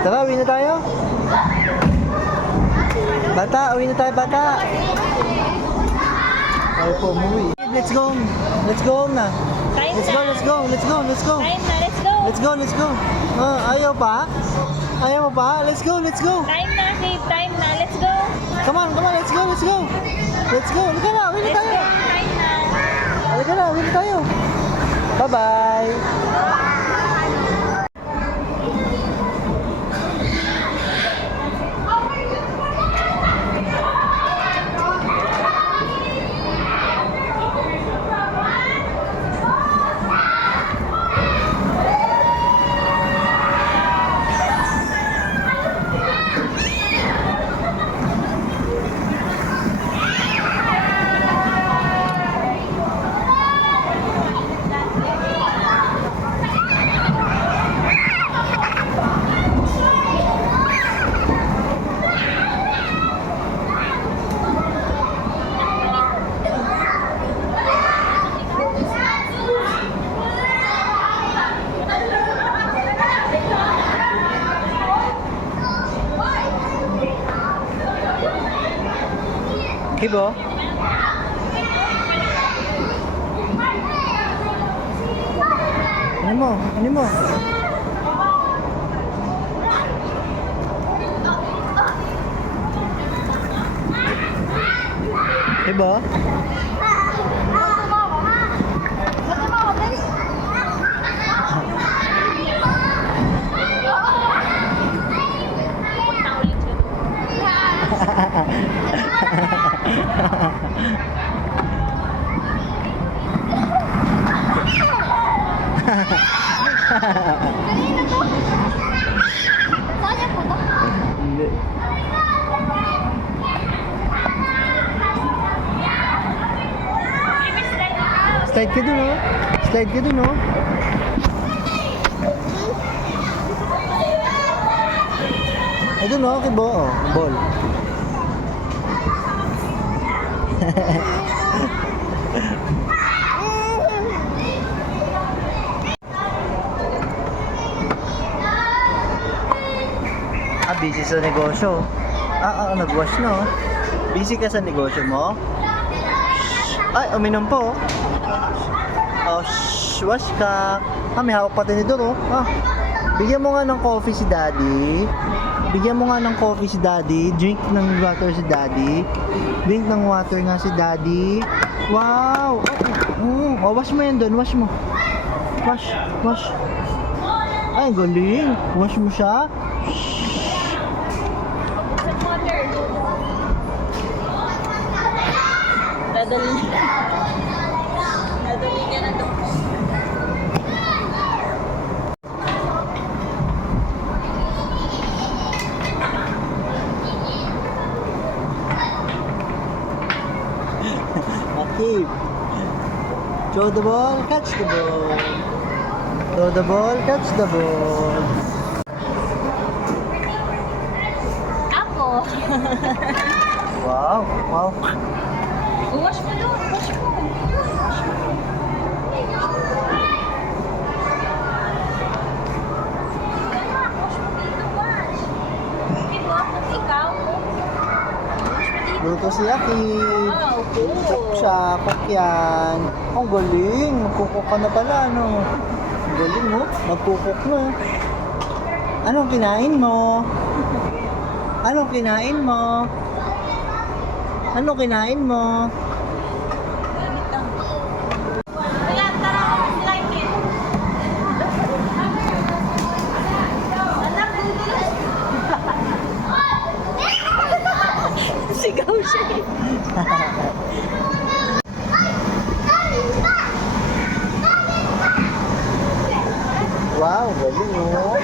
Tara, uwi na tayo. Bata, uwi na tayo, bata. Ayaw po, umuwi. Let's go. Let's go home na. Let's go, let's go, let's go, let's go. Time na, let's go. Let's go, let's go. Ayaw pa? Ayaw mo pa? Let's go, let's go. Time na, Kate. Time na, let's go. Come on, let's go, let's go. Let's go. Halika na, uwi na Let's tayo. go. Time na. Halika na, uwi na tayo. Bye-bye. Kibo? Ano mo? Ano mo? Kibo? Kanina to? Saan niya po to? Hindi. Slide ka dun, oh. Slide ka dun, oh. Ay, dun, oh. Kibo, oh. Ball. Busy sa negosyo. Nag-wash na, oh. Busy ka sa negosyo mo? Ay, uminom po. Oh, wash ka. May hawak pa tinidor, oh. Bigyan mo nga ng coffee si daddy. Bigyan mo nga ng coffee si daddy. Drink ng water si daddy. Drink ng water nga si daddy. Wow! Wash mo yan doon. Wash mo. Wash. Ay, galing. Wash mo siya. Dadali ka na to. Akib. Throw the ball, catch the ball. Throw the ball, catch the ball. Ako. Wow. Wash mo doon. Wash mo. Luto si Akib. Cook siya, cook yan. Ang galing. Magkukok ka na pala, ano. Ang galing, oh. Magkukok na. Anong kinain mo? Anong kinain mo? Anong kinain mo? Sigaw siya. Wow, galing, oh.